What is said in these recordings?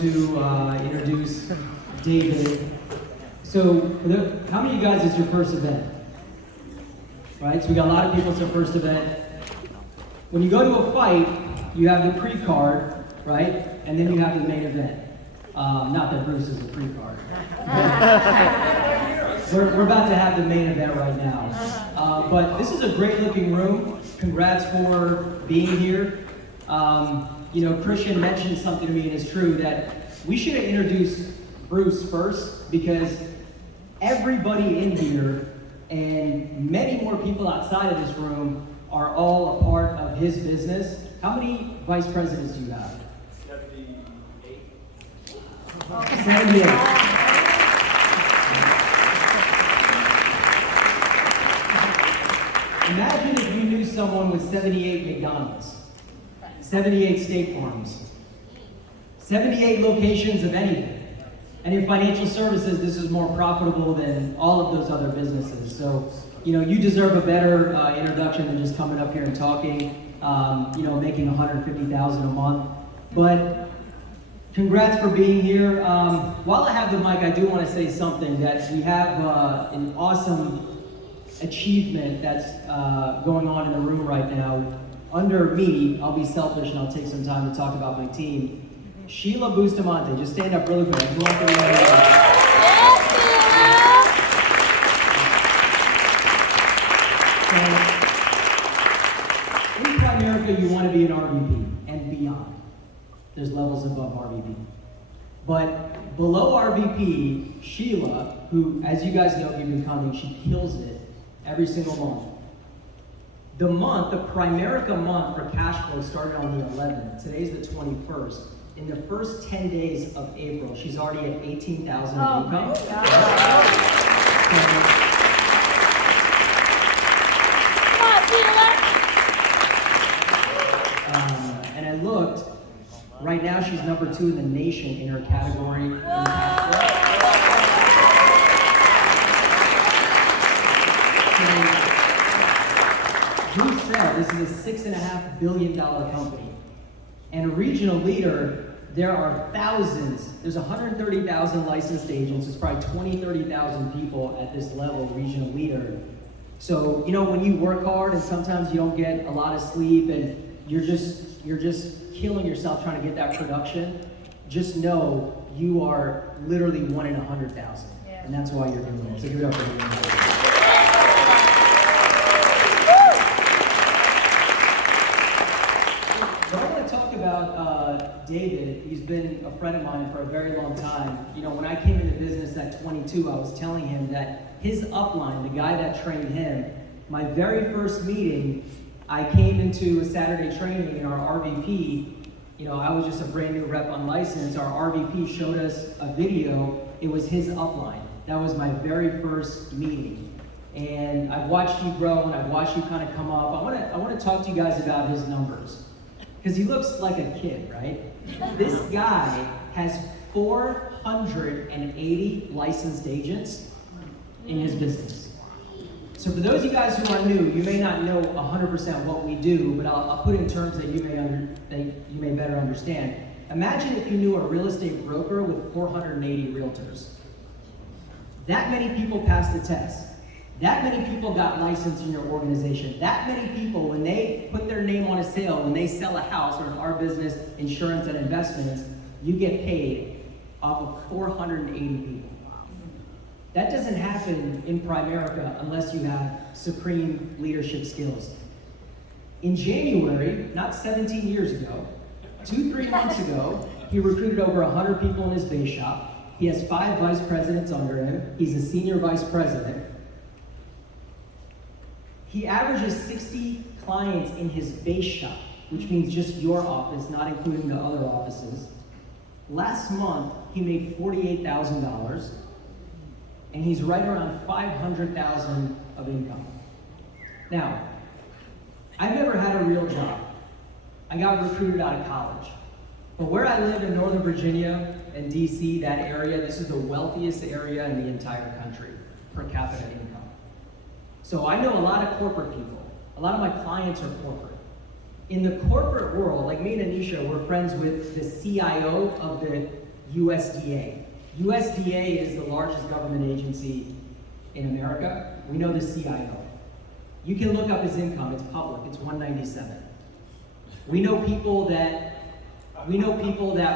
to introduce David. So, how many of you guys is your first event? Right, so we got a lot of people, it's their first event. When you go to a fight, you have the pre-card, right? And then you have the main event. Not that Bruce is a pre-card. We're about to have the main event right now. But this is a great looking room. Congrats for being here. Christian mentioned something to me, and it's true, that we should have introduced Bruce first, because everybody in here and many more people outside of this room are all a part of his business. How many vice presidents do you have? 78. 78. Imagine if you knew someone with 78 McDonald's, 78 State Farms, 78 locations of anything. And in financial services, this is more profitable than all of those other businesses. So, you deserve a better introduction than just coming up here and talking, making $150,000 a month. But congrats for being here. While I have the mic, I do want to say something, that we have an awesome achievement that's going on in the room right now. Under me, I'll be selfish and I'll take some time to talk about my team. Sheila Bustamante, just stand up really quick. In Primerica, you want to be an RVP and beyond. There's levels above RVP. But below RVP, Sheila, who, as you guys know, if you've been coming, she kills it every single month. The Primerica month for cash flow started on the 11th. Today's the 21st. In the first 10 days of April, she's already at $18,000 in income. And I looked, right now she's number 2 in the nation in her category. In Bruce said this is a $6.5 billion company. And a regional leader, there are thousands. There's 130,000 licensed agents. There's probably 20, 30,000 people at this level, regional leader. So, when you work hard and sometimes you don't get a lot of sleep and you're just killing yourself trying to get that production, just know you are literally 1 in 100,000. Yeah. And that's why you're doing it. So give it up for me. David, he's been a friend of mine for a very long time. When I came into business at 22, I was telling him that his upline, the guy that trained him, my very first meeting, I came into a Saturday training and our RVP, I was just a brand new rep unlicensed, our RVP showed us a video. It was his upline. That was my very first meeting. And I've watched you grow and I've watched you kind of come up. I want to talk to you guys about his numbers. Because he looks like a kid, right? This guy has 480 licensed agents in his business. So for those of you guys who are new, you may not know 100% what we do, but I'll put it in terms that you may better understand. Imagine if you knew a real estate broker with 480 realtors. That many people passed the test. That many people got licensed in your organization. That many people, when they put their name on a sale, when they sell a house, or in our business, insurance and investments, you get paid off of 480 people. That doesn't happen in Primerica unless you have supreme leadership skills. In January, not 17 years ago, 2-3 months ago, he recruited over 100 people in his base shop. He has 5 vice presidents under him. He's a senior vice president. He averages 60 clients in his base shop, which means just your office, not including the other offices. Last month, he made $48,000, and he's right around $500,000 of income. Now, I've never had a real job. I got recruited out of college. But where I live in Northern Virginia and DC, that area, this is the wealthiest area in the entire country, per capita income. So I know a lot of corporate people. A lot of my clients are corporate. In the corporate world, like me and Anisha, we're friends with the CIO of the USDA. USDA is the largest government agency in America. We know the CIO. You can look up his income, it's public, it's 197. We know people that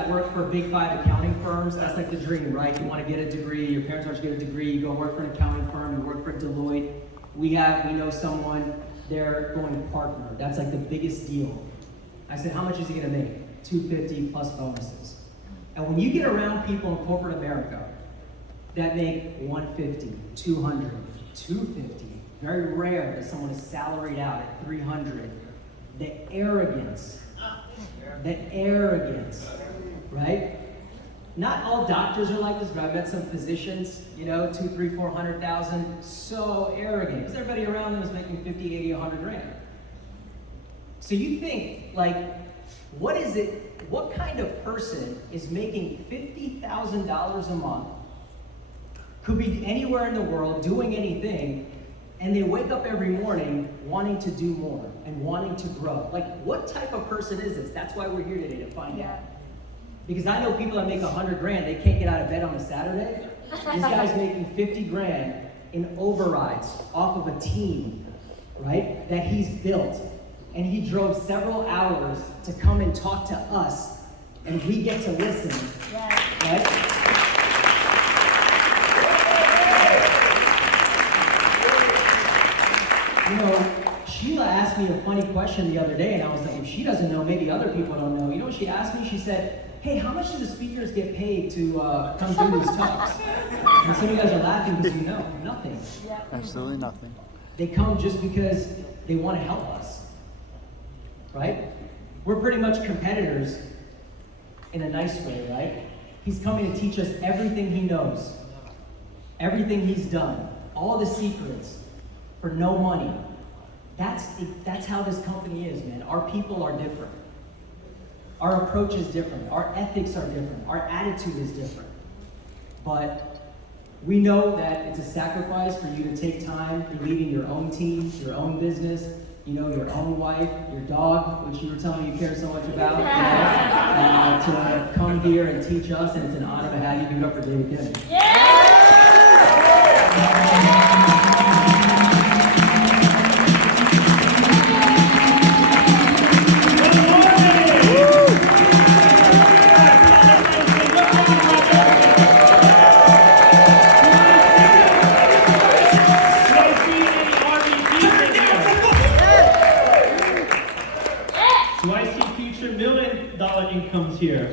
work for big 5 accounting firms. That's like the dream, right? You want to get a degree, your parents want you to get a degree, you go work for an accounting firm, you work for Deloitte. We know someone, they're going partner. That's like the biggest deal. I said, how much is he gonna make? 250 plus bonuses. And when you get around people in corporate America that make 150, 200, 250, very rare that someone is salaried out at 300, the arrogance, right? Not all doctors are like this, but I've met some physicians, 2, 3, 400,000, so arrogant, because everybody around them is making 50, 80, 100 grand. So you think, what kind of person is making $50,000 a month, could be anywhere in the world, doing anything, and they wake up every morning wanting to do more and wanting to grow? What type of person is this? That's why we're here today, to find out. Because I know people that make 100 grand, they can't get out of bed on a Saturday. This guy's making 50 grand in overrides off of a team, right, that he's built. And he drove several hours to come and talk to us, and we get to listen, right? Sheila asked me a funny question the other day, and I was like, if she doesn't know, maybe other people don't know. You know what she asked me? She said, hey, how much do the speakers get paid to come do these talks? And some of you guys are laughing because you know, nothing. Absolutely nothing. They come just because they want to help us, right? We're pretty much competitors in a nice way, right? He's coming to teach us everything he knows, everything he's done, all the secrets for no money. That's how this company is, man. Our people are different. Our approach is different. Our ethics are different. Our attitude is different. But we know that it's a sacrifice for you to take time, you're leaving your own team, your own business, your own wife, your dog, which you were telling me you care so much about, to come here and teach us, and it's an honor to have you. Give it up for David Kennedy. Incomes here.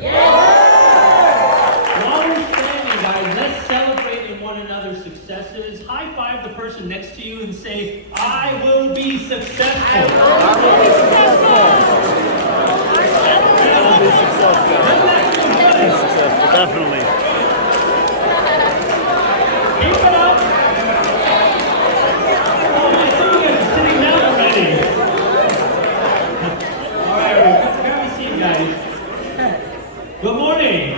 While we're standing, guys, let's celebrate in one another's successes. High five the person next to you and say, I will be successful. I will be successful. Definitely. Keep it up. Oh, I see you guys are sitting down already. All right, grab a seat, guys. Good morning.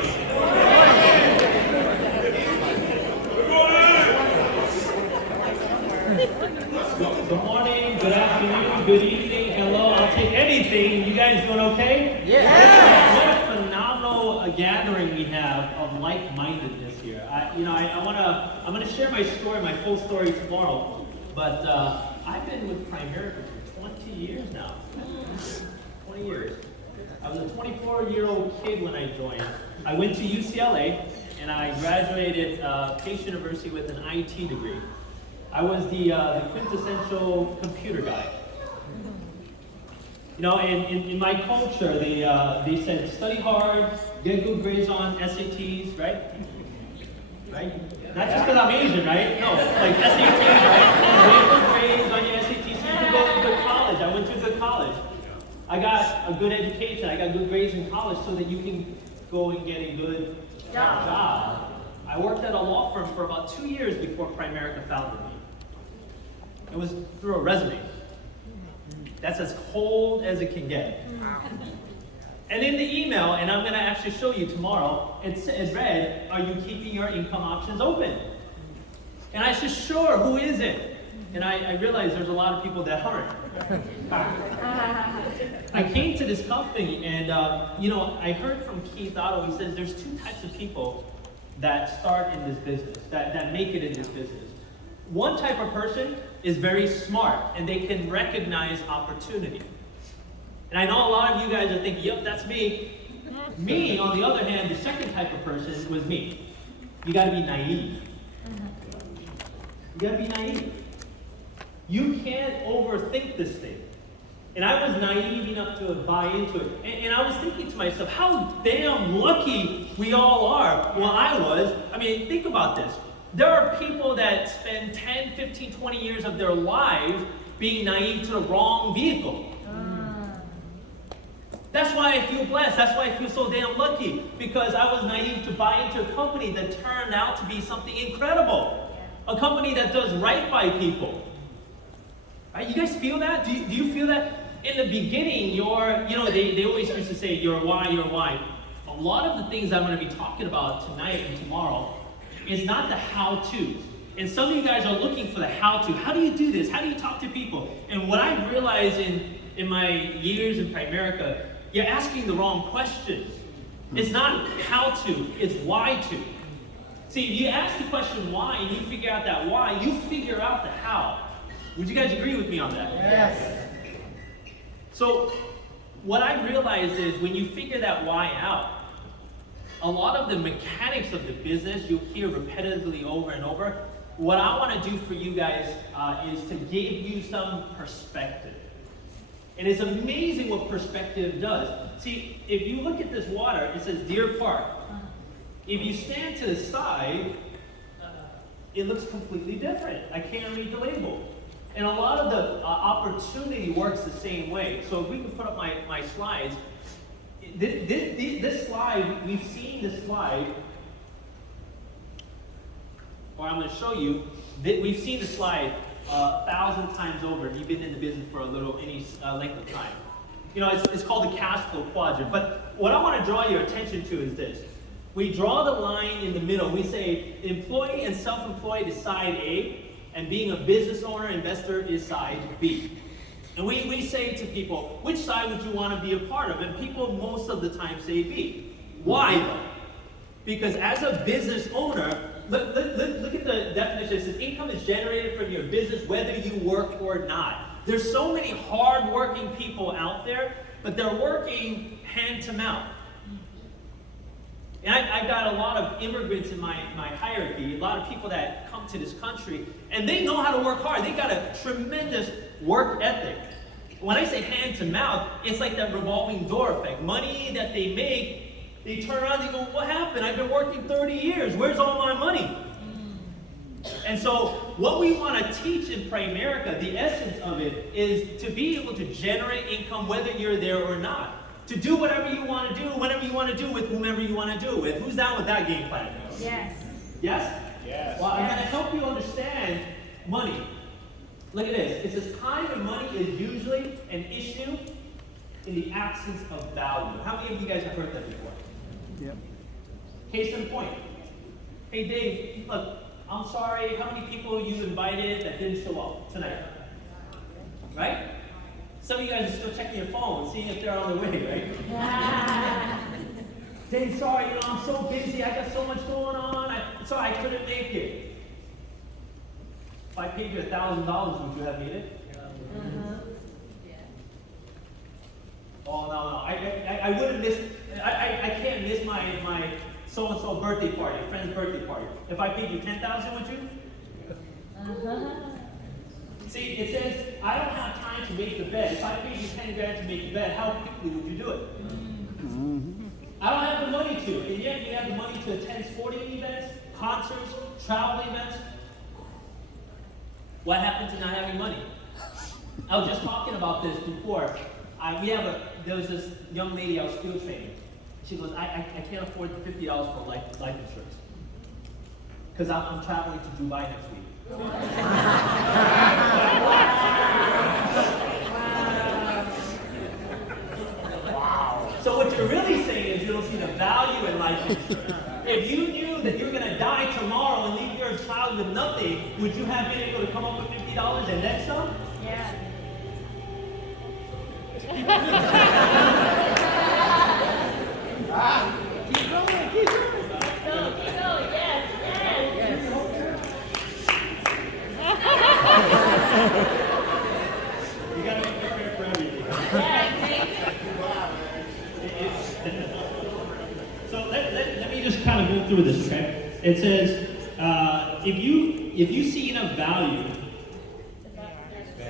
Good morning, good afternoon, good evening, hello, I'll take anything. You guys doing okay? Yeah. What a phenomenal gathering we have of like-mindedness here. I'm gonna share my story, my full story tomorrow, but I've been with Primerica for 20 years now. 20 years. I was a 24-year-old kid when I joined. I went to UCLA and I graduated Pace University with an IT degree. I was the quintessential computer guy. In my culture, they said study hard, get good grades on SATs, right? Right? Not just because I'm Asian, right? No, like SATs, right? Get good grades on your SATs so you can go to good college. I went to a good college. I got a good education, I got good grades in college so that you can go and get a good job. I worked at a law firm for about 2 years before Primerica founded me. It was through a resume. That's as cold as it can get. And in the email, and I'm gonna actually show you tomorrow, it read, are you keeping your income options open? And I said, sure, who isn't? And I realized there's a lot of people that aren't. I came to this company and, I heard from Keith Otto, he says there's two types of people that start in this business, that make it in this business. One type of person is very smart and they can recognize opportunity. And I know a lot of you guys are thinking, yep, that's me. Me, on the other hand, the second type of person was me. You gotta be naive. You gotta be naive. You can't overthink this thing. And I was naive enough to buy into it. And I was thinking to myself, how damn lucky we all are. Well, I was. I mean, think about this. There are people that spend 10, 15, 20 years of their lives being naive to the wrong vehicle. That's why I feel blessed. That's why I feel so damn lucky. Because I was naive to buy into a company that turned out to be something incredible. A company that does right by people. Right? You guys feel that? Do you feel that? In the beginning, they always used to say, your why. A lot of the things I'm going to be talking about tonight and tomorrow is not the how-tos. And some of you guys are looking for the how-to. How do you do this? How do you talk to people? And what I realized in my years in Primerica, you're asking the wrong questions. It's not how to, it's why to. See, if you ask the question why and you figure out that why, you figure out the how. Would you guys agree with me on that? Yes. So, what I realized is when you figure that why out, a lot of the mechanics of the business you'll hear repetitively over and over. What I want to do for you guys is to give you some perspective. And it's amazing what perspective does. See, if you look at this water, it says Deer Park. If you stand to the side, it looks completely different. I can't read the label. And a lot of the opportunity works the same way. So if we can put up my slides, this slide, we've seen this slide, or I'm going to show you, that we've seen the slide 1,000 times over, and you've been in the business for any length of time. It's called the cash flow quadrant. But what I want to draw your attention to is this. We draw the line in the middle. We say employee and self-employed is side A, and being a business owner, investor is side B. And we say to people, which side would you want to be a part of? And people most of the time say B. Why though? Because as a business owner, look at the definition. It says income is generated from your business whether you work or not. There's so many hard-working people out there, but they're working hand to mouth. And I've got a lot of immigrants in my hierarchy, a lot of people that come to this country, and they know how to work hard. They got a tremendous work ethic. When I say hand to mouth, it's like that revolving door effect. Money that they make, they turn around and they go, what happened? I've been working 30 years. Where's all my money? And so what we want to teach in Primerica, the essence of it, is to be able to generate income whether you're there or not. To do whatever you want to do, whenever you want to do, with whomever you want to do with. Who's down with that game plan? Yes. Yes? Yes. Well, I'm going to help you understand money. Look at this. It says time and money is usually an issue in the absence of value. How many of you guys have heard that before? Yep. Case in point. Hey Dave, look, I'm sorry, how many people you invited that didn't show up tonight? Right? Some of you guys are still checking your phone, seeing if they're on their way, right? Dave, sorry, I'm so busy, I got so much going on, I couldn't make it. If I paid you $1,000, would you have made it? Oh, no, I wouldn't miss, I can't miss my so-and-so birthday party, friend's birthday party. If I paid you $10,000, would you? See, it says, I don't have time to make the bed. If I paid you 10 grand to make the bed, how quickly would you do it? I don't have the money to, and yet you have the money to attend sporting events, concerts, travel events. What happened to not having money? I was just talking about this before. There was this young lady I was field training. She goes, I can't afford the $50 for life insurance. Because I'm traveling to Dubai next week. So what you're really saying is you don't see the value in life insurance. If you knew that you're going to die tomorrow and leave your child with nothing, would you have been able to come up with $50 and then some? Yeah. Keep going, keep going. Go, keep going. Yes, yes. You got to be prepared for everything. So let me just kind of go through this, okay? It says, if you see enough value,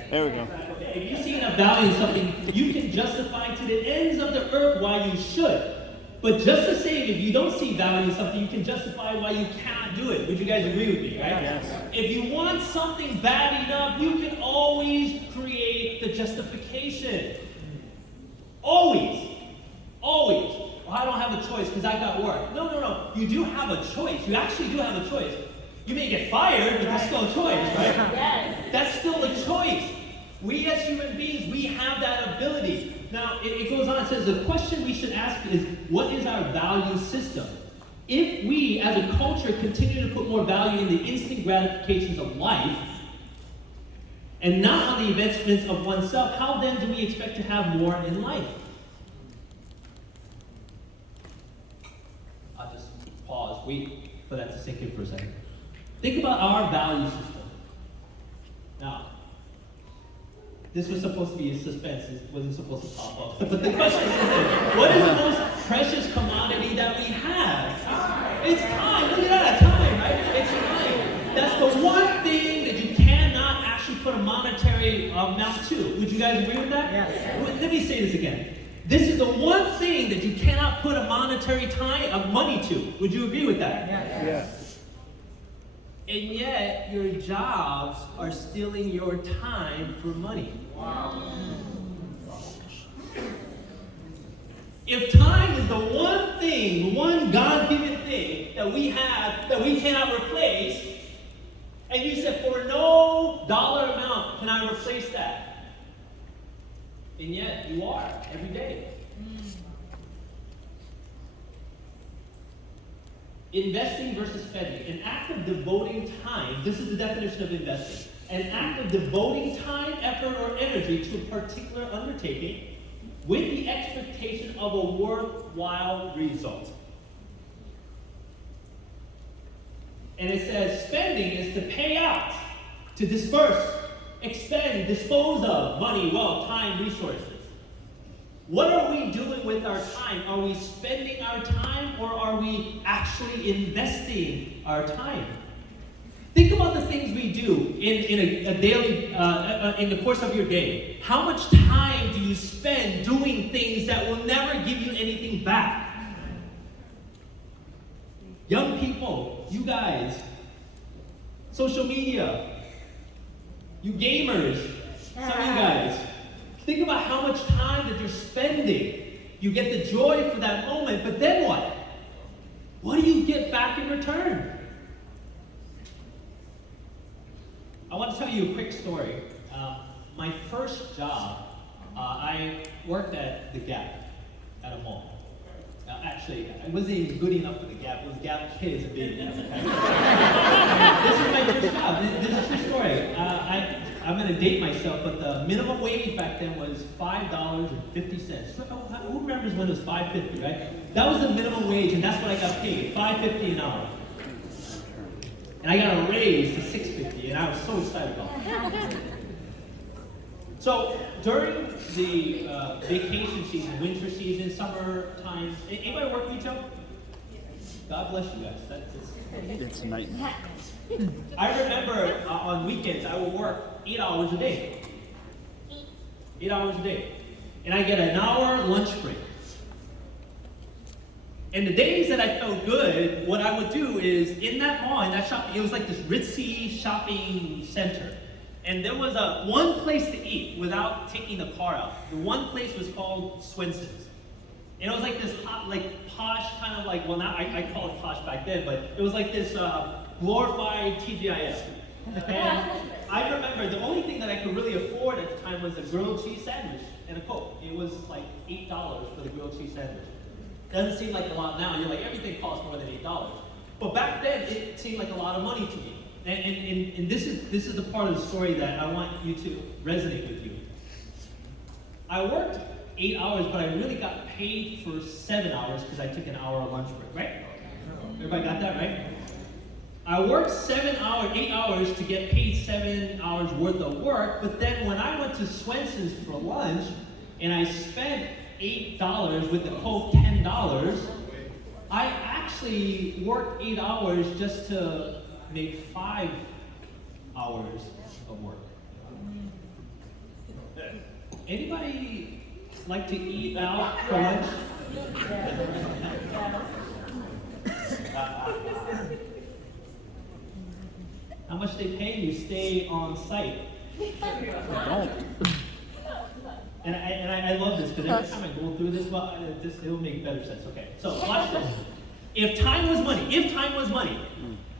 There we go. if you see enough value in something, you can justify to the ends of the earth why you should. But just the same, if you don't see value in something, you can justify why you cannot do it. Would you guys agree with me, right? Yes. If you want something bad enough, you can always create the justification. Always. Always. Well, I don't have a choice because I got work. No. You do have a choice. You actually do have a choice. You may get fired, but that's still a choice, right? Yes. That's still a choice. We as human beings, we have that ability. Now, it goes on, it says, the question we should ask is, what is our value system? If we, as a culture, continue to put more value in the instant gratifications of life, and not on the investments of oneself, how then do we expect to have more in life? I'll just pause, wait for that to sink in for a second. Think about our value system. Now, this was supposed to be a suspense, it wasn't supposed to pop up. But the question is this, what is the most precious commodity that we have? Time. It's time, look at that, time, right? It's time. That's the one thing that you cannot actually put a monetary amount to. Would you guys agree with that? Yes. Let me say this again. This is the one thing that you cannot put a monetary money to. Would you agree with that? Yes. And yet, your jobs are stealing your time for money. Wow. If time is the one thing, the one God-given thing that we have that we cannot replace, and you said for no dollar amount can I replace that, and yet you are every day. Investing versus spending. An act of devoting time, this is the definition of investing. An act of devoting time, effort, or energy to a particular undertaking with the expectation of a worthwhile result. And it says spending is to pay out, to disperse, expend, dispose of money, wealth, time, resources. What are we doing with our time? Are we spending our time or are we actually investing our time? Think about the things we do in a daily, in the course of your day. How much time do you spend doing things that will never give you anything back? Young people, you guys, social media, you gamers, some of you guys, think about how much time that you're spending. You get the joy for that moment, but then what? What do you get back in return? I want to tell you a quick story. My first job, I worked at the Gap at a mall. Actually, I wasn't even good enough for the Gap. It was Gap Kids, a big Gap. Okay? This is my first job. This is a true story. I'm going to date myself, but the minimum wage back then was $5.50. Who remembers when it was $5.50, right? That was the minimum wage, and that's what I got paid, $5.50 an hour. And I got a raise to $6.50, and I was so excited about it. So during the vacation season, winter season, summer times, anybody work retail? God bless you guys. It's a nightmare. I remember on weekends I would work 8 hours a day. 8 hours a day. And I get an hour lunch break. And the days that I felt good, what I would do is in that mall, in that shop, it was like this ritzy shopping center. And there was one place to eat without taking the car out. The one place was called Swenson's. And it was like this hot, like posh kind of like, well, not I call it posh back then, but it was like this glorified TGIF. And I remember the only thing that I could really afford at the time was a grilled cheese sandwich and a Coke. It was like $8 for the grilled cheese sandwich. Doesn't seem like a lot now. You're like, everything costs more than $8. But back then, it seemed like a lot of money to me. And this is the part of the story that I want you to resonate with you. I worked 8 hours, but I really got paid for 7 hours because I took an hour lunch break, right? Everybody got that, right? I worked 8 hours to get paid 7 hours worth of work, but then when I went to Swenson's for lunch and I spent $8 with the Coke $10, I actually worked 8 hours just to make 5 hours of work. Anybody like to eat out for lunch? How much they pay you stay on site? Don't. And I love this because every time I go through this, it'll make better sense. Okay, so watch this. If time was money,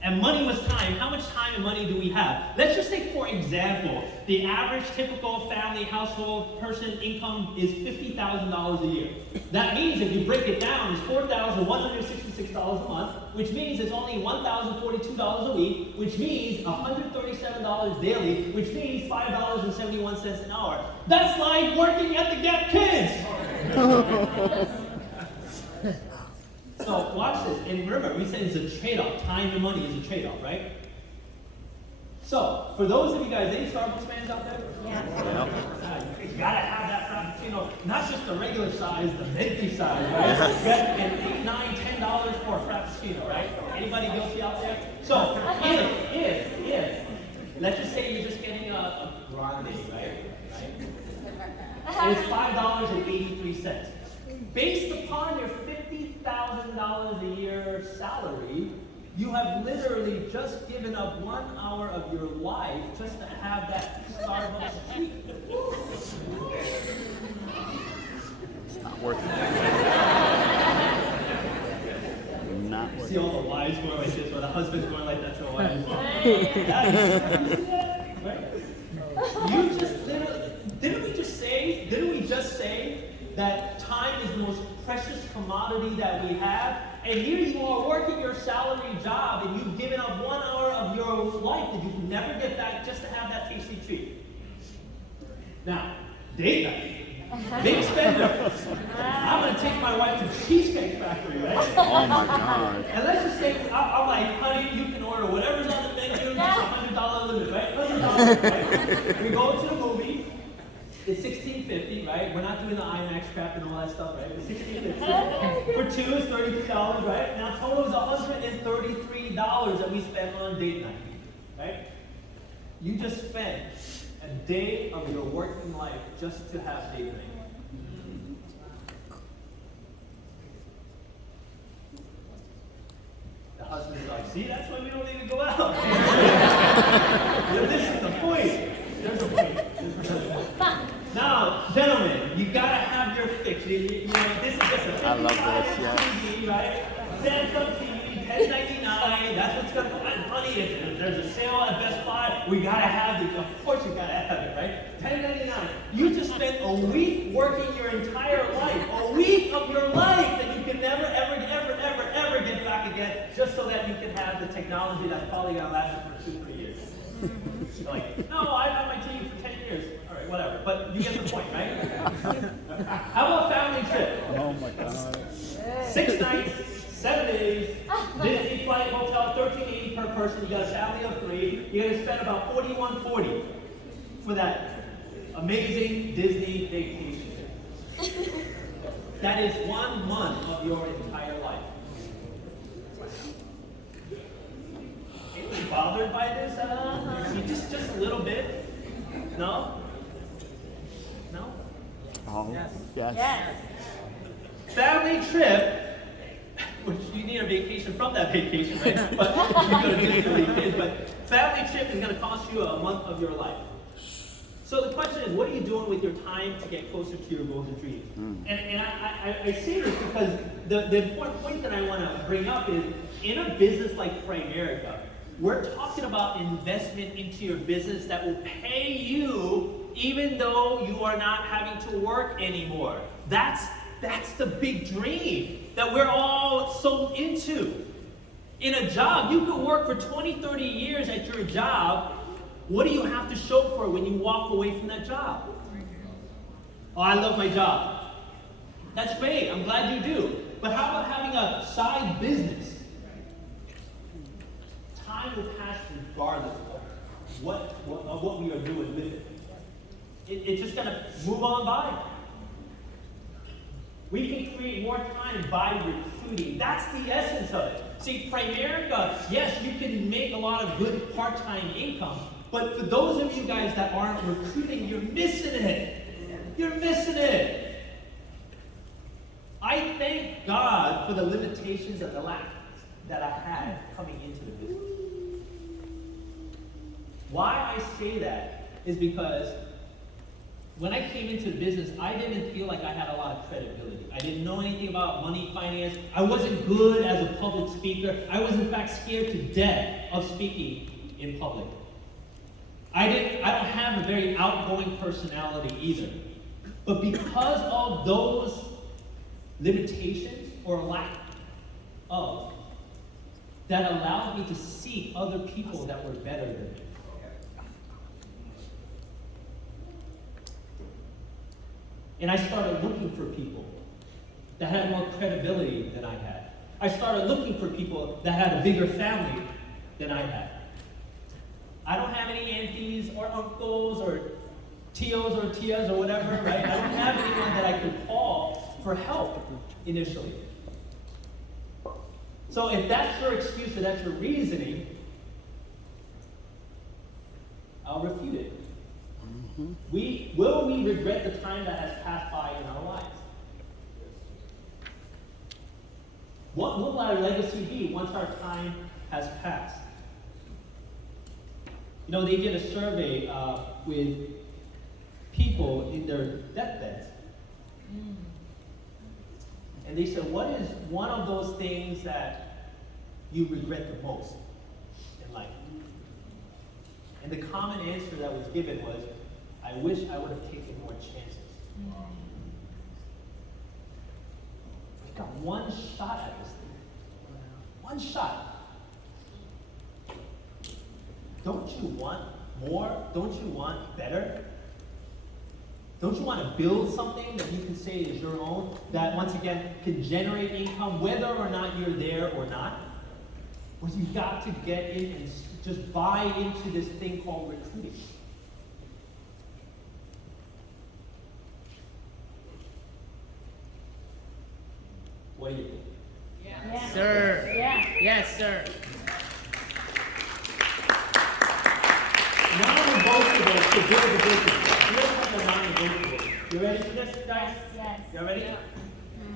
and money was time, how much time and money do we have? Let's just take, for example, the average typical family household person income is $50,000 a year. That means if you break it down, it's $4,166 a month, which means it's only $1,042 a week, which means $137 daily, which means $5.71 an hour. That's like working at the Gap Kids! So watch this, and remember, we said it's a trade-off. Time and money is a trade-off, right? So, for those of you guys, any Starbucks fans out there? Yeah. You gotta have that Frappuccino, not just the regular size, the venti size, right? You got to get $8, $9, $10 for a Frappuccino, right? Anybody guilty out there? So, if, let's just say you're just getting a grande, right? And it's $5.83. Based upon your $50,000 a year salary, you have literally just given up 1 hour of your life just to have that Starbucks treat. It's not worth it. Not worth See it. all the wives going like this, or the husbands going like that to the wives. Right? You just literally, didn't we just say that time is the most precious commodity that we have? And here you are working your salary job and you've given up 1 hour of your life that you can never get back just to have that tasty treat. Now, date night. Big spender. I'm going to take my wife to Cheesecake Factory, right? Oh my God. And let's just say, I'm like, honey, you can order whatever's on the menu, it's $100 limit, right? $100, right? We go to the movie. It's $16.50, right? We're not doing the IMAX crap and all that stuff, right? It's $16.50. For two, it's $33, right? Now total is $133 that we spent on date night, right? You just spent a day of your working life just to have date night. The husband's like, see, that's why we don't need to go out. This is the point. There's a point. Now, gentlemen, you gotta have your fix. You know, this is just a I love this, yeah. TV, right? Samsung TV, $10.99. That's what's gonna cost money. If there's a sale at Best Buy, we gotta have it. Of course, you gotta have it, right? $10.99. You just spent a week working your entire life, a week of your life that you can never, ever get back again, just so that you can have the technology that's probably gonna last you for 2-3 years. You're like, no, I've had my TV for 10 years. All right, whatever. But you get the point, right? How about family trip? Oh my God. 6 nights, 7 days, Disney flight, hotel, $13.80 per person. You got a family of 3. You're gonna spend about $41.40 for that amazing Disney vacation. That is 1 month of your entire life. Are you bothered by this? Just a little bit? No? No? Oh, Yes. yes. Yes. Family trip, which you need a vacation from that vacation, right? But you're going to do it with your kids. But family trip is going to cost you a month of your life. So the question is, what are you doing with your time to get closer to your goals and dreams? And I say this because the important point that I want to bring up is, in a business like Primerica, we're talking about investment into your business that will pay you even though you are not having to work anymore. That's that's the big dream that we're all so into. In a job, you could work for 20, 30 years at your job. What do you have to show for it when you walk away from that job? Oh, I love my job. That's great. I'm glad you do. But how about having a side business? Time will pass regardless of what we are doing with it. It's just going to move on by. We can create more time by recruiting. That's the essence of it. See, Primerica, yes, you can make a lot of good part-time income, but for those of you guys that aren't recruiting, you're missing it. You're missing it. I thank God for the limitations of the lack that I had coming into the business. Why I say that is because when I came into the business, I didn't feel like I had a lot of credibility. I didn't know anything about money, finance. I wasn't good as a public speaker. I was in fact scared to death of speaking in public. I don't have a very outgoing personality either. But because of those limitations or lack of, that allowed me to seek other people that were better than me. And I started looking for people that had more credibility than I had. I started looking for people that had a bigger family than I had. I don't have any aunties or uncles or tios or tias or whatever, right? I don't have anyone that I could call for help initially. So if that's your excuse or that's your reasoning, I'll refute it. Will we regret the time that has passed by in our lives? What will our legacy be once our time has passed? You know, they did a survey with people in their deathbeds. And they said, what is one of those things that you regret the most in life? And the common answer that was given was, I wish I would have taken more chances. We've got one shot at this thing. One shot. Don't you want more? Don't you want better? Don't you want to build something that you can say is your own, that once again can generate income whether or not you're there or not? Well, you've got to get in and just buy into this thing called recruiting. What do you think? Yes. Sir. Yeah. Yes, sir. Non-negotiable to build a business. Here's what the non-negotiable. You ready for this, guys? Yes. You ready?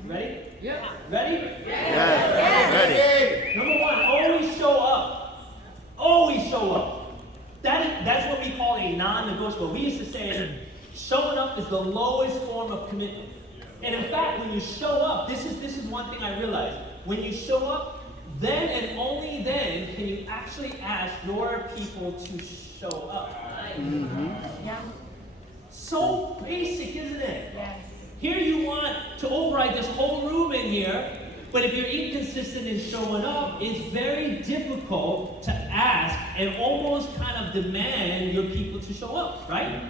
Ready? Yeah. Ready? Yes. Ready. Number one, always show up. Always show up. That's what we call a non-negotiable. We used to say showing up is the lowest form of commitment. And in fact, when you show up, this is one thing I realized. When you show up, then and only then can you actually ask your people to show up. Yeah. So basic, isn't it? Yes. Here you want to override this whole room in here, but if you're inconsistent in showing up, it's very difficult to ask and almost kind of demand your people to show up, right?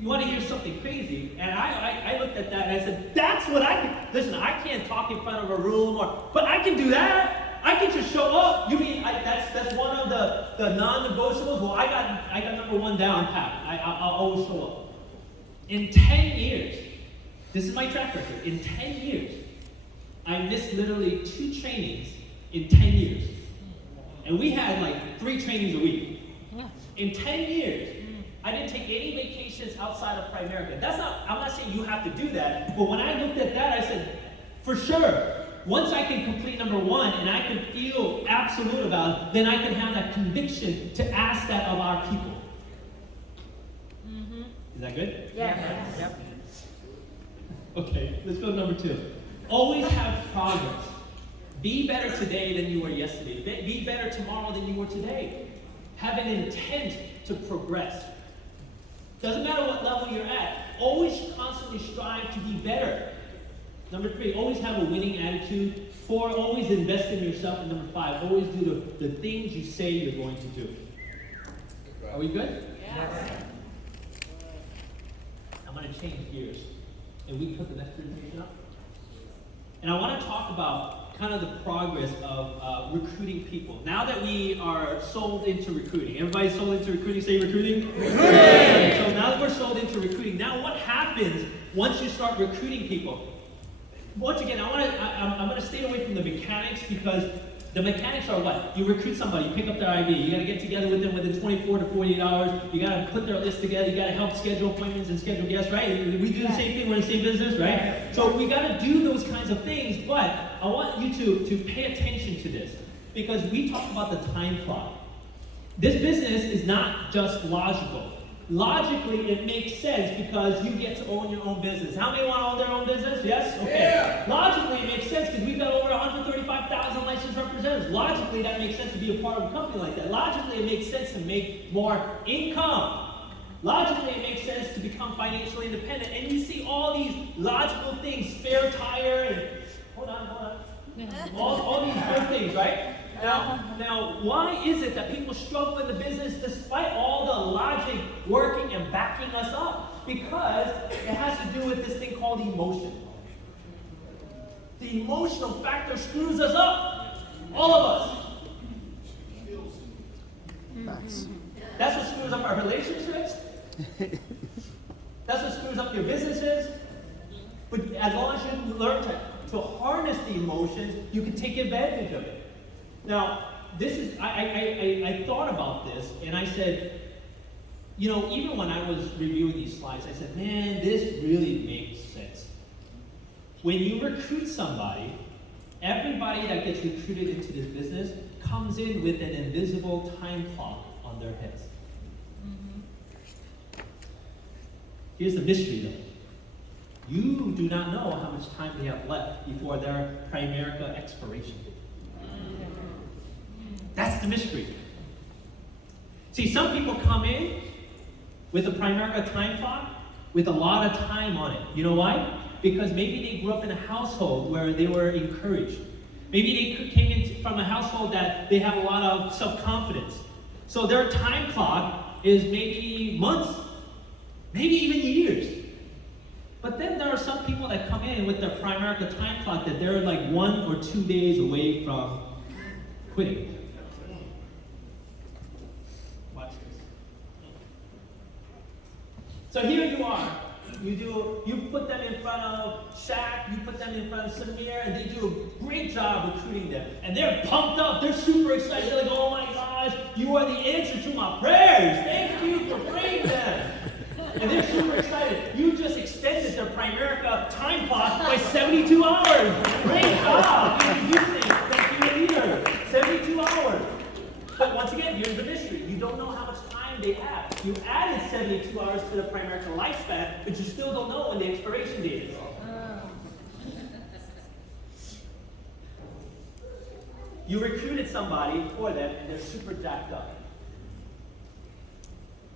You want to hear something crazy, and I looked at that and I said, that's what I can, listen, I can't talk in front of a room, but I can do that. I can just show up. You mean, that's one of the non-negotiables? Well, I got number one down pat. I'll always show up. In 10 years, this is my track record, in 10 years, I missed literally 2 trainings in 10 years. And we had like 3 trainings a week. In 10 years, I didn't take any vacations outside of Primerica. I'm not saying you have to do that, but when I looked at that, I said, for sure, once I can complete number one and I can feel absolute about it, then I can have that conviction to ask that of our people. Is that good? Yes. Yep. Okay, let's go to number 2. Always have progress. Be better today than you were yesterday. Be better tomorrow than you were today. Have an intent to progress. Doesn't matter what level you're at. Always constantly strive to be better. Number 3, always have a winning attitude. 4, always invest in yourself. And number 5, always do the things you say you're going to do. Are we good? Yes. I'm going to change gears. And we can put the next presentation up. And I want to talk about kind of the progress of recruiting people. Now that we are sold into recruiting. Everybody sold into recruiting? Say recruiting? Recruiting! So now that we're sold into recruiting, now what happens once you start recruiting people? Once again, I'm going to stay away from the mechanics because the mechanics are what? You recruit somebody, you pick up their ID, you got to get together with them within 24 to 48 hours, you got to put their list together, you got to help schedule appointments and schedule guests, right? We do the same thing, we're in the same business, right? So we got to do those kinds of things, but I want you to pay attention to this because we talk about the time clock. This business is not just logical. Logically, it makes sense because you get to own your own business. How many want to own their own business? Yes? Okay. Yeah. Logically, it makes sense because we've got over 135,000 licensed representatives. Logically, that makes sense to be a part of a company like that. Logically, it makes sense to make more income. Logically, it makes sense to become financially independent. And you see all these logical things, spare tire, and hold on. All these good things, right? Now, why is it that people struggle in the business despite all the logic working and backing us up? Because it has to do with this thing called emotion. The emotional factor screws us up. All of us. That's what screws up our relationships. That's what screws up your businesses. But as long as you learn to harness the emotions, you can take advantage of it. Now, this is, I thought about this, and I said, you know, even when I was reviewing these slides, I said, man, this really makes sense. When you recruit somebody, everybody that gets recruited into this business comes in with an invisible time clock on their heads. Here's the mystery, though. You do not know how much time they have left before their Primerica expiration. That's the mystery. See, some people come in with a Primerica time clock with a lot of time on it. You know why? Because maybe they grew up in a household where they were encouraged. Maybe they came in from a household that they have a lot of self-confidence. So their time clock is maybe months, maybe even years. But then there are some people that come in with their Primerica time clock that they're like 1 or 2 days away from quitting. So here you are. You put them in front of Shaq, you put them in front of Samir, and they do a great job recruiting them. And they're pumped up, they're super excited. They're like, oh my gosh, you are the answer to my prayers. Thank you for praying them. And they're super excited. You just extended their Primerica time clock by 72 hours. Great job. Thank you, leader. 72 hours. But once again, here's the mystery. You don't know how much time they have. You added 72 hours to the Primerica lifespan, but you still don't know when the expiration date is. You recruited somebody for them, and they're super jacked up.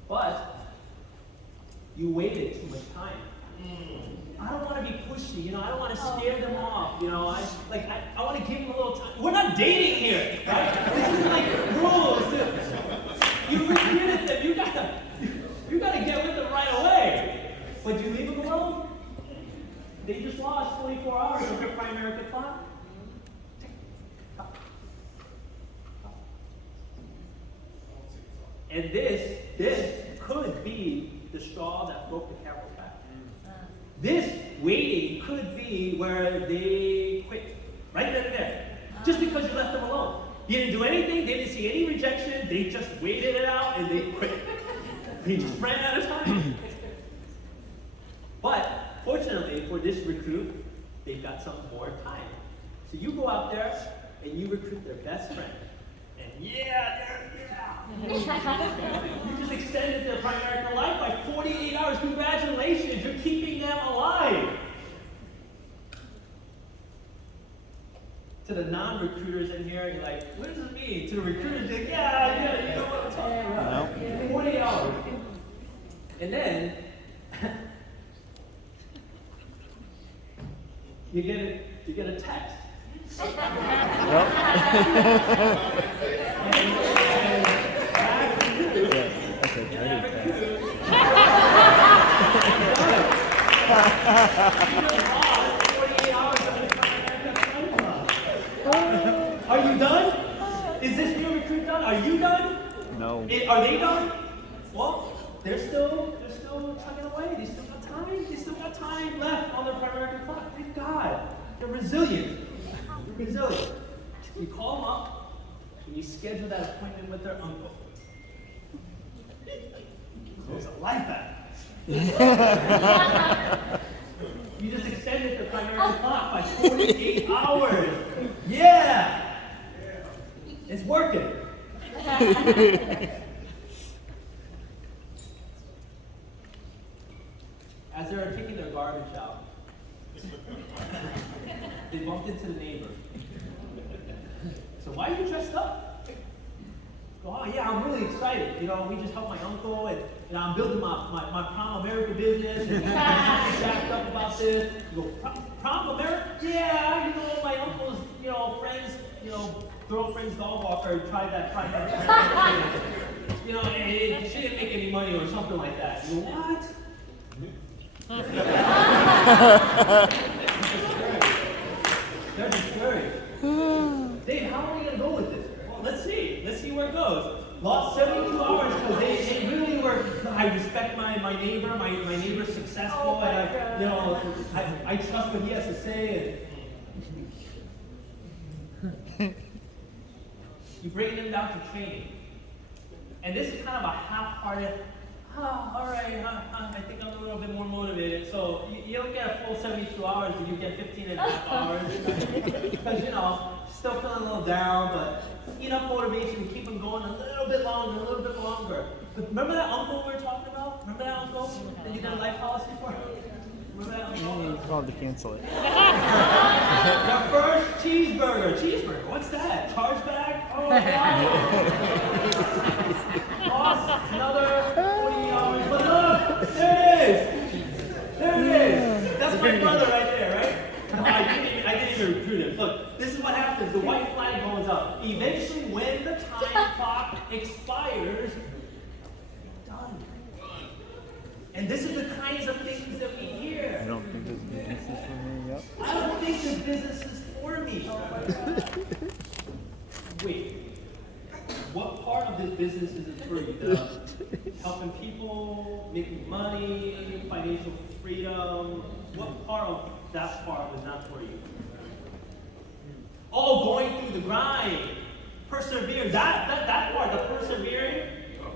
But you waited too much time. I don't want to be pushy, I don't want to scare them off, I want to give them a little time. We're not dating here, right? This isn't like rules. You recruited them, you gotta get with them right away. But you leave them alone? They just lost 24 hours of their Primerica clock. And this could be the straw that broke the camel's back. This waiting could be where they quit. Right then and there. Just because you left them alone. You didn't do anything, they didn't see any rejection, they just waited it out and they quit. They just ran out of time. But fortunately for this recruit, they've got some more time. So you go out there and you recruit their best friend. And you just extended their Primerica life by 48 hours. Congratulations, you're keeping them alive. To the non-recruiters in here, you're like, what does it mean? To the recruiters, you're like, yeah, you know what I'm talking about. No. 48 hours. And then, you get a text. Are you done? Is this new recruit done? Are you done? No. Are they done? Well, they're still chugging away. They still got time. They still got time left on their primary clock. Thank God. They're resilient. They're resilient. You call them up and you schedule that appointment with their uncle. Close a life out. You just extended the primary clock by 48 hours. Yeah! It's working. As they were taking their garbage out, they bumped into the neighbor. So why are you dressed up? Oh yeah, I'm really excited. You know, we just helped my uncle and I'm building my Prom America business and I'm jacked up about this. You go, Prom America? Yeah, you know, my uncle's, friends, girlfriend's dog walker tried that you know, and she didn't make any money or something like that. You go, what? They're discouraged. Dave, how are we gonna go with this? Well, let's see where it goes. Lost 72 hours because they really were. I respect my neighbor. My neighbor's successful, and I trust what he has to say. And you bring them down to training, and this is kind of a half-hearted. All right, I think I'm a little bit more motivated. So you don't get a full 72 hours, but you get 15 and a half hours. Because, still feeling a little down, but enough motivation to keep them going a little bit longer. But remember that uncle we were talking about? Remember that uncle that you did a life policy for? Remember that uncle? You called to cancel it. Your first cheeseburger. What's that? Chargeback? Oh, wow. Lost another 40 hours. But look, there it is. That's my brother right there, right? I didn't even recruit him. Look, this is what happens. The white flag goes up. Eventually, when the time clock expires, you're done. And this is the kinds of things that we hear. I don't think this business is for me. Yep. I don't think this business is for me. Wait. What part of this business is it for you? Helping people, making money, financial freedom? What part of that part was not for you? Oh, going through the grind, persevere. That part, the persevering,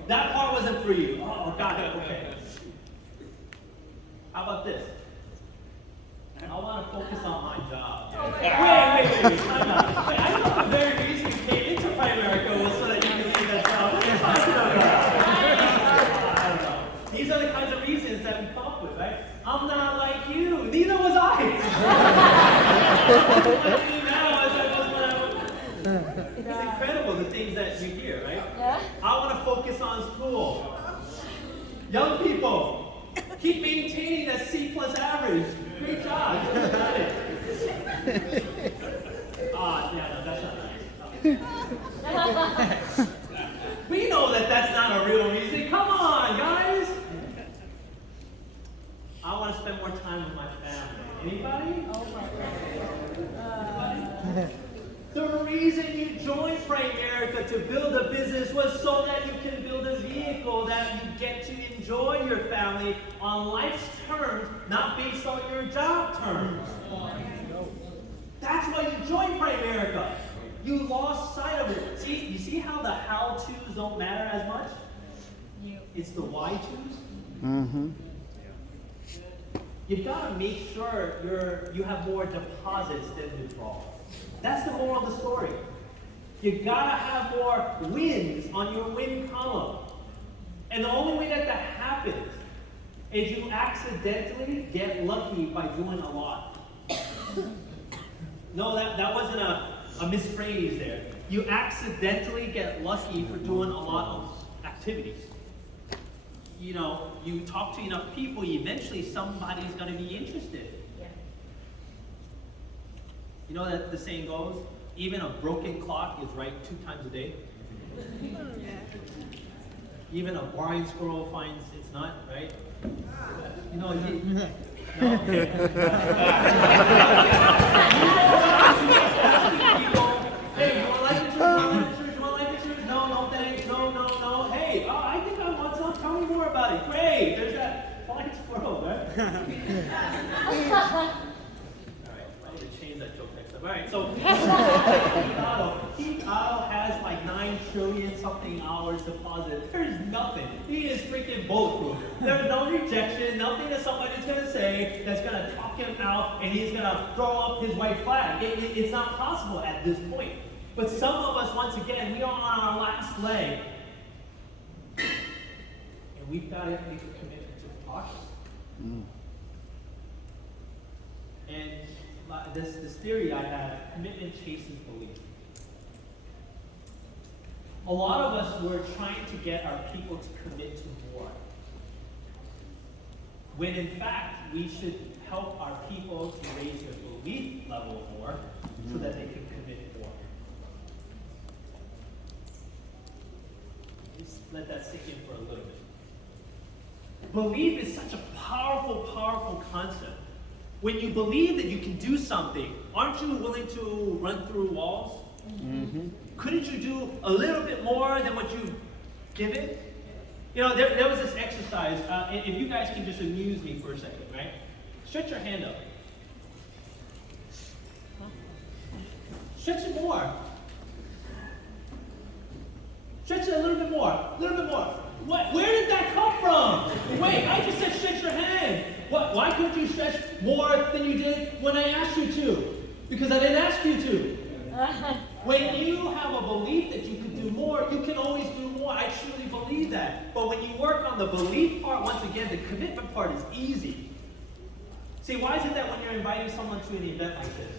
that part wasn't for you. Oh, got it. Okay. How about this? I want to focus on my job. Wait. Time out. Wait, I know the very reason you came into Primerica was so that you can leave that job. What are you talking about? I don't know. These are the kinds of reasons that we talk with, right? I'm not like you. Neither was I. It's incredible the things that you hear, right? Yeah. I want to focus on school. Young people, keep maintaining that C+ average. Great job. You got it. Yeah, no, that's not nice. We know that that's not a real reason. Come on, guys. I want to spend more time with my family. Anybody? Oh my God. The reason you joined Primerica to build a business was so that you can build a vehicle that you get to enjoy your family on life's terms, not based on your job terms. That's why you joined Primerica. You lost sight of it. You see how the how-tos don't matter as much? It's the why-tos. Mm-hmm. You've got to make sure you have more deposits than withdrawals. That's the moral of the story. You've got to have more wins on your win column. And the only way that happens is you accidentally get lucky by doing a lot. No, that wasn't a misphrase there. You accidentally get lucky for doing a lot of activities. You talk to enough people, eventually somebody's going to be interested. Yeah. You know that the saying goes, even a broken clock is right 2 times a day. Even a blind squirrel finds its nut, right? You know, no? Okay. Hey, you want life insurance? You want life insurance? No, no thanks. No. Hey, I think I want some. Tell me more about it. Great. There's that blind squirrel, right? Alright, I need to change that joke next time. Alright, so Keith Otto has like 9 trillion something hours deposited. There's nothing. He is freaking bulletproof. There's no rejection, nothing that somebody's gonna say that's gonna talk him out and he's gonna throw up his white flag. It's not possible at this point. But some of us, once again, we are on our last leg. And we've got to make a commitment to the process. And this theory I have, commitment chases belief. A lot of us were trying to get our people to commit to more. When in fact, we should help our people to raise their belief level more so that they can commit more. Just let that sink in for a little bit. Belief is such a powerful, powerful concept. When you believe that you can do something, aren't you willing to run through walls? Mm-hmm. Couldn't you do a little bit more than what you've given? You know, there was this exercise, if you guys can just amuse me for a second, right? Stretch your hand up. Stretch it more. Stretch it a little bit more, a little bit more. What? Where did that come from? Wait, I just said stretch your hand. What? Why couldn't you stretch more than you did when I asked you to? Because I didn't ask you to. When you have a belief that you can do more, you can always do more. I truly believe that. But when you work on the belief part, once again, the commitment part is easy. See, why is it that when you're inviting someone to an event like this,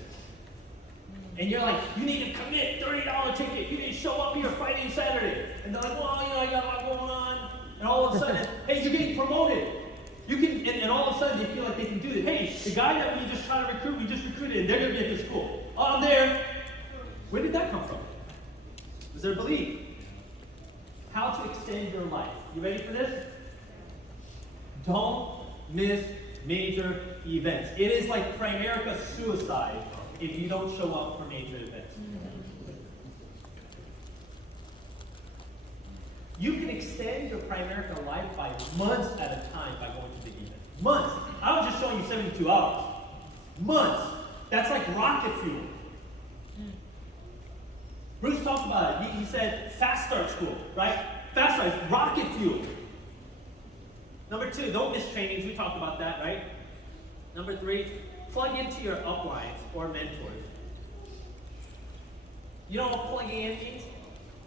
and you're like, you need to commit, $30 ticket, you need to show up here Friday and Saturday. And they're like, well, you know, I got a lot going on. And all of a sudden, hey, you're getting promoted. You can, and all of a sudden they feel like they can do it. Hey, the guy that we just tried to recruit, we just recruited, and they're going to be at this school. Oh, I'm there. Where did that come from? Was there belief? How to extend your life. You ready for this? Don't miss major events. It is like Primerica suicide if you don't show up for major events. You can extend your Primerica life by months at a time by going to big events. Months. I was just showing you 72 hours. Months. That's like rocket fuel. Bruce talked about it. He said fast start school, right? Fast start is rocket fuel. Number 2, don't miss trainings. We talked about that, right? Number 3, plug into your uplines or mentors. You know what plugging in means?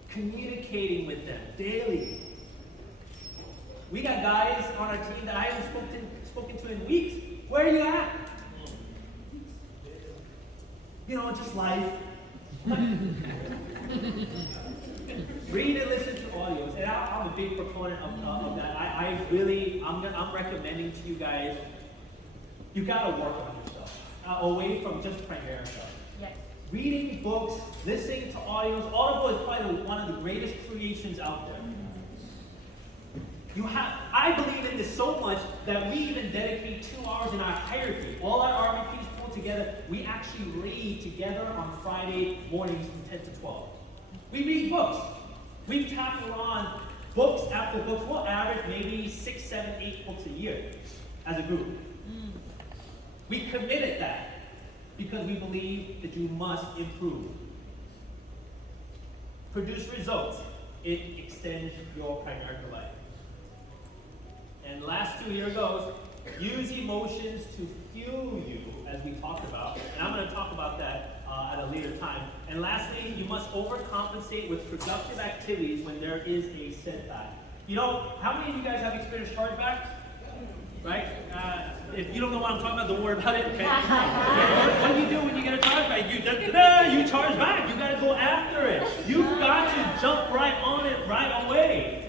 Communicating with them daily. We got guys on our team that I haven't spoken to in weeks. Where are you at? You know, just life. Read and listen to audios, and I'm a big proponent of that. I'm recommending to you guys, you gotta work on yourself, away from just Primerica. Yes. Reading books, listening to audios. Audible is probably one of the greatest creations out there. I believe in this so much that we even dedicate 2 hours in our hierarchy. All our RVPs pulled together, we actually read together on Friday mornings from 10 to 12. We read books. We tackle on books after books. We'll average maybe 6, 7, 8 books a year as a group. We committed that because we believe that you must improve. Produce results. It extends your Primerica life. And last 2, here goes. Use emotions to fuel you, as we talked about. And I'm going to talk about that at a later time. And lastly, you must overcompensate with productive activities when there is a setback. You know, how many of you guys have experienced chargebacks? Right? If you don't know what I'm talking about, don't worry about it. Okay? What do you do when you get a chargeback? You charge back. You got to go after it. You've got to jump right on it right away.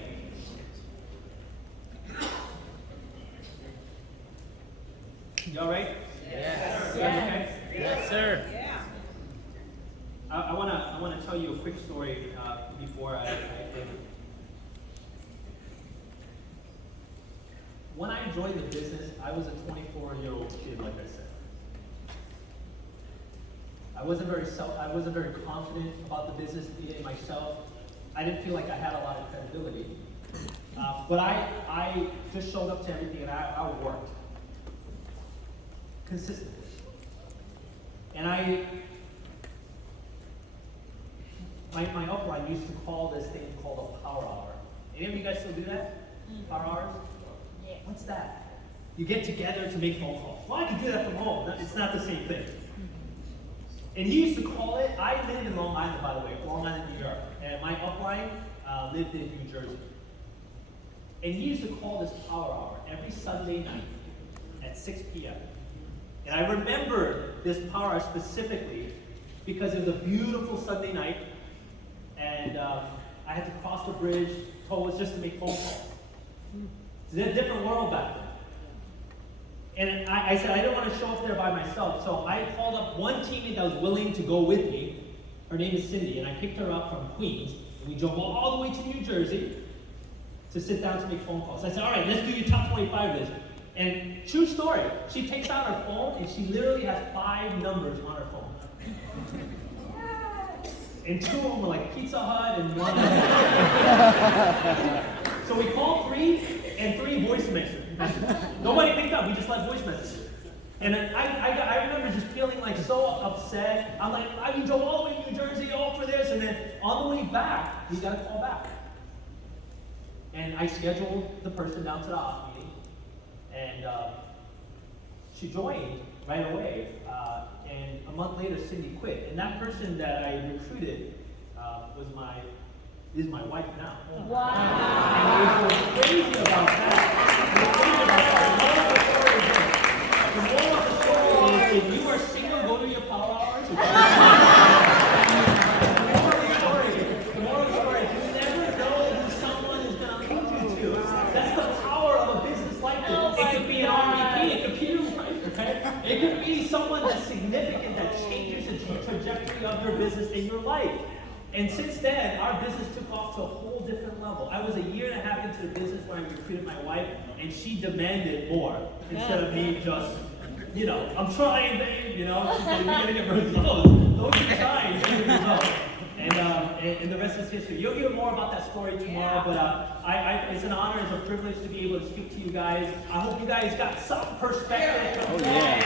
You all right? Yes. You guys okay? Yes, sir. I wanna tell you a quick story before I end. When I joined the business, I was a 24-year-old kid, like I said. I wasn't very confident about the business in myself. I didn't feel like I had a lot of credibility. But I just showed up to everything, and I worked consistently. And my upline used to call this thing called a power hour. Any of you guys still do that? Power hours? Yeah. What's that? You get together to make phone calls. Well, I could do that from home. It's not the same thing. And he used to call it, I lived in Long Island, by the way, Long Island, New York. And my upline lived in New Jersey. And he used to call this power hour every Sunday night at 6 p.m. And I remember this power hour specifically because it was a beautiful Sunday night. And I had to cross the bridge, tolls, just to make phone calls. It's a different world back then. And I said I didn't want to show up there by myself, so I called up one teammate that was willing to go with me. Her name is Cindy, and I picked her up from Queens, and we drove all the way to New Jersey to sit down to make phone calls. I said, all right, let's do your top 25 list. And true story, she takes out her phone, and she literally has 5 numbers on her phone. And 2 of them are like Pizza Hut and 1. So we called 3 and 3 voice messages. Nobody picked up. We just left voice messages. And then I remember just feeling like so upset. I'm like, I drove all the way to New Jersey all for this, and then on the way back, we got a call back. And I scheduled the person down to the ops meeting, and she joined right away. And a month later, Cindy quit. And that person that I recruited is my wife now. Wow. And what's crazy about the moral of the story is, if you are single, go to your power hours. The moral of the story is, you never know who someone is going to lead you to. That's the power of a business like this. It could be an RVP, it could be your wife, okay? It could be someone that's significant that changes the trajectory of your business and your life. And since then, our business took off to a whole different level. I was a year and a half into the business when I recruited my wife, and she demanded more instead of me just, I'm trying, babe, she's like, we're going to get results. Those are signs, get results. And the rest is history. You'll hear more about that story tomorrow, but it's an honor, it's a privilege to be able to speak to you guys. I hope you guys got some perspective. Oh, yeah.